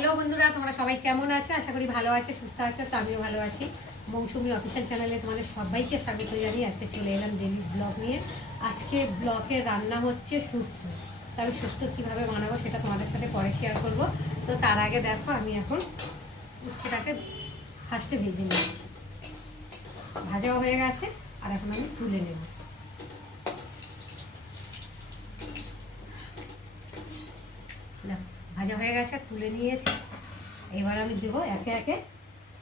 Hello বন্ধুরা, তোমরা সবাই কেমন আছো? আশা করি ভালো আছো, সুস্থ আছো। তো আমিও ভালো আছি। মৌসুমি অফিসিয়াল চ্যানেলে তোমাদের সবাইকে স্বাগত জানিয়ে আজকে চলে এলাম ডেলি ব্লগ নিয়ে। আজকে ব্লগে রান্না হচ্ছে শুক্তো। তো আমি শুক্তো কীভাবে বানাবো সেটা তোমাদের সাথে পরে শেয়ার করবো। তো তার আগে দেখো, আমি এখন উচ্ছেটাকে ফার্স্টে ভেজে নিচ্ছি। ভাজাও হয়ে গেছে, আর এখন আমি তুলে নেব। ভাজা হয়ে গেছে, তুলে নিয়েছি। এবার আমি দেবো একে একে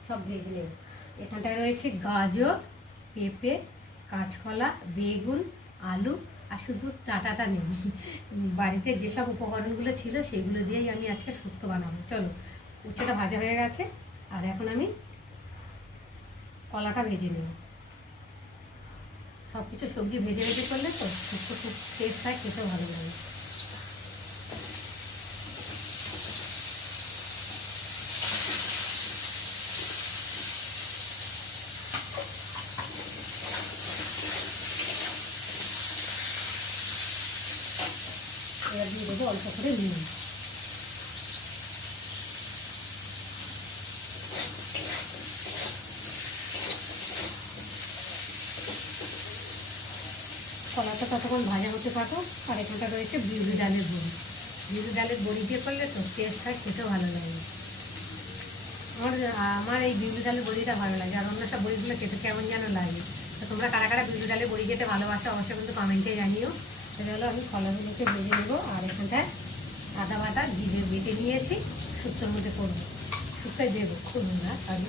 সব ভেজে নেব। এখানটায় রয়েছে গাজর, পেঁপে, কাঁচকলা, বেগুন, আলু, আর শুধু ডাঁটাটা নেই। বাড়িতে যেসব উপকরণগুলো ছিল সেগুলো দিয়েই আমি আজকে শুক্তো বানাবো। চলো, উচ্ছেটা ভাজা হয়ে গেছে, আর এখন আমি কলাটা ভেজে নেব। সব কিছু সবজি ভেজে ভেজে করলে তো শুক্তো খুব টেস্ট হয়, খেতেও ভালো লাগে। এবার দিয়ে দেবো অল্প করে নুন। কলাটা ততক্ষণ ভাজা হতে পারো। আর এখানটা রয়েছে বিউলি ডালের বড়ি। বিউলি ডালের বড়ি দিয়ে করলে তো টেস্ট হয়, খেতেও ভালো লাগে। আমার এই বিউলি ডালের বড়িটা ভালো লাগে, আর অন্য সব বড়িগুলো খেতে কেমন যেন লাগে। তো তোমরা কারা কারা বিউলি ডালের বড়ি খেতে ভালোবাসো অবশ্যই কিন্তু কমেন্টে জানিও। সেটা হলো আমি কলাগুলোকে ভেজে নেবো, আর এখানটায় আদা বাটা জিরে বেটে নিয়েছি, শুক্তোর মধ্যে করবো। শুক্তোয় দেবো খুব না আমি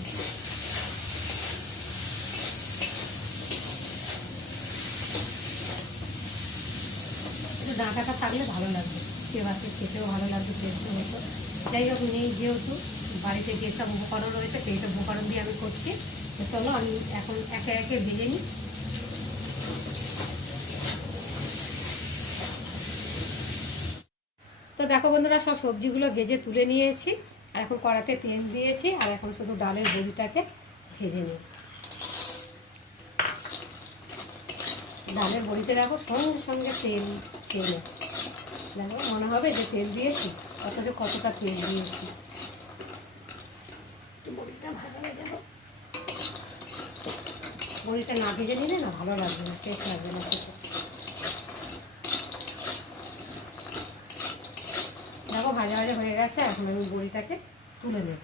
একটু ডাঁটাটা থাকলে ভালো লাগবে, সেবাতে খেতেও ভালো লাগবে, টেস্টও হতো। যাই হোক, নেই যেহেতু বাড়িতে যেসব উপকরণ রয়েছে সেই সব উপকরণ দিয়ে আমি করছি। তো চলো আমি এখন একে একে ভেজে নিই। তো দেখো বন্ধুরা, সব সবজিগুলো ভেজে তুলে নিয়েছি, আর এখন কড়াতে তেল দিয়েছি, আর এখন শুধু ডালের বড়িটাকে ভেজে নিই। ডালের বড়িতে দেখো সঙ্গে সঙ্গে তেল তেলে দেখো মনে হবে যে তেল দিয়েছি, অথচ কতটা তেল দিয়েছি। বড়িটা ভালো হয়ে যাবে। বড়িটা না ভেজে নিলে না ভালো লাগবে না, টেস্ট লাগবে না খেতে। দেখো ভাজা ভাজা হয়ে গেছে, এখন আমি বড়িটাকে তুলে নেব।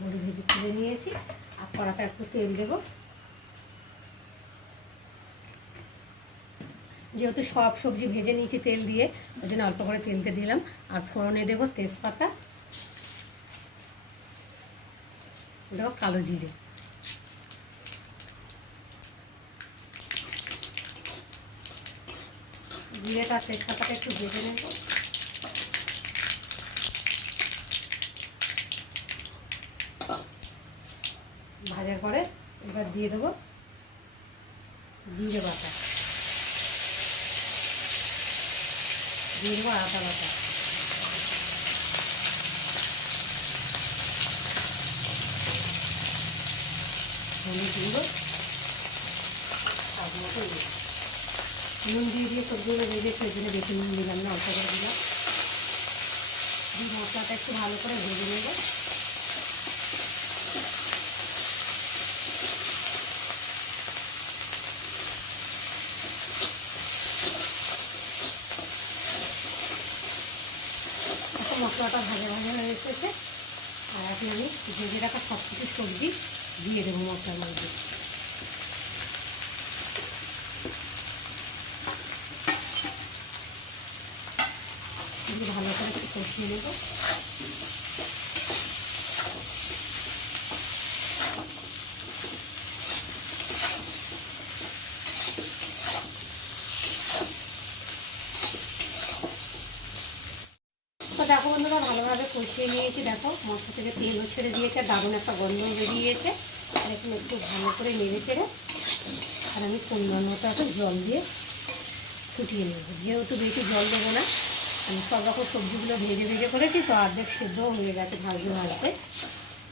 বড়ি ভেজে তুলে নিয়েছি, আর কড়াতে একটু তেল দেবো। যেহেতু সব সবজি ভেজে নিয়েছি তেল দিয়ে, ওই জন্য অল্প করে তেলতে দিলাম। আর ফোড়নে দেবো তেজপাতা, দেবো কালো জিরে। জিরেটা আর তেজপাতাটা একটু ভেজে নেব। ভাজার পরে এবার দিয়ে দেবো জিরে বাটা, দিয়ে দেবো আদা বাটা, হলুদ গুঁড়ো, স্বাদ মতো নুন দিয়ে দিয়ে সবজিগুলো ভেজেছি, ওই জন্য বেশি নুন দিলাম না, অল্প করে দিলাম। দিয়ে মশলাটা একটু ভালো করে ভেজে নেব। এখন মশলাটা ভাজা ভাজা হয়ে এসেছে, আর এখন আমি ভেজে রাখা সব কিছু সবজি দিয়ে দেবো মশলার মধ্যে। ভালো করে একটু কষিয়ে নেব। তো দেখো বন্ধুরা, ভালোভাবে কষিয়ে নিয়েছি। দেখো মশলা থেকে তেলও ছেড়ে দিয়েছে, দারুণ একটা গন্ধ বেরিয়েছে। আর এখন একটু ভালো করে নেড়ে ছেড়ে, আর আমি পরিমাণ মতো একটা জল দিয়ে ফুটিয়ে নেব। যেহেতু বেশি জল দেবো না, আমি সব রকম সবজিগুলো ভেজে ভেজে করেছি, তো অর্ধেক সেদ্ধও হয়ে গেছে ভাজতে ভাজতে।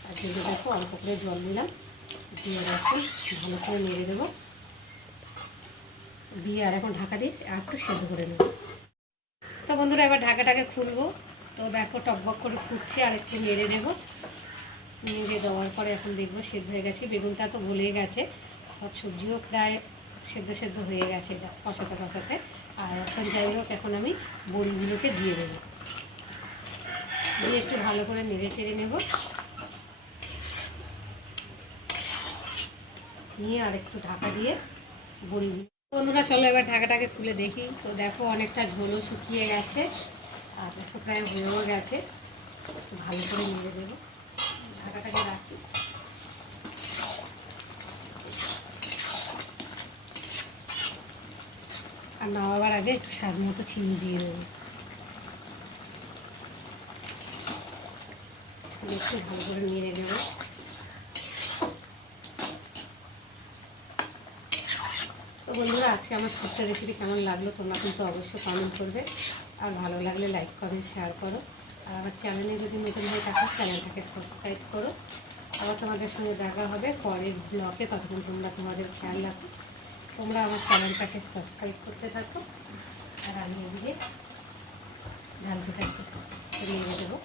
আর ভেজে দেখো অল্প করে জল দিলাম, দিয়ে এখন ভালো করে নেড়ে দেবো। দিয়ে আর এখন ঢাকা দিয়ে আর একটু সেদ্ধ করে নেব। তো বন্ধুরা এবার ঢাকাটাকে খুলবো। তো দেখো টকবক করে ফুটছে, আর একটু নেড়ে নেবো। নেড়ে দেওয়ার পরে এখন দেখবো সেদ্ধ হয়ে গেছে। বেগুনটা তো গলে গেছে, সব সবজিও প্রায় সেদ্ধ সেদ্ধ হয়ে গেছে কষাতে কষাতে। আর এখন যাই হোক, এখন আমি বড়িগুলোকে দিয়ে দেবো, দিয়ে একটু ভালো করে নেড়ে চেড়ে নেব। নিয়ে আর একটু ঢাকা দিয়ে বড়িগুলো। বন্ধুরা চলো এবার ঢাকাটাকে খুলে দেখি। তো দেখো অনেকটা ঝোলও শুকিয়ে গেছে, আর দেখো প্রায় হয়েও গেছে। ভালো করে নেড়ে দেবো, ঢাকাটাকে রাখি। আর নামাবার আগে একটু স্বাদ মতো চিনি দিয়ে দেবো, একটু ভালো করে নেড়ে দেবো। তো বন্ধুরা আজকে আমার ছোট্ট রেসিপি কেমন লাগলো তোমরা কিন্তু অবশ্যই কমেন্ট করবে, আর ভালো লাগলে লাইক কমেন্ট শেয়ার করো। আর আমার চ্যানেলে যদি নতুন হয়ে থাকো চ্যানেলটাকে সাবস্ক্রাইব করো। আবার তোমাদের সঙ্গে দেখা হবে পরের ব্লগে, ততক্ষণ তোমরা তোমাদের খেয়াল রাখো। তোমরা আমার চ্যানেলটাকে সাবস্ক্রাইব করতে থাকো, আর আমি এদিকে ঢালতে থাকি, নিয়ে দেবো।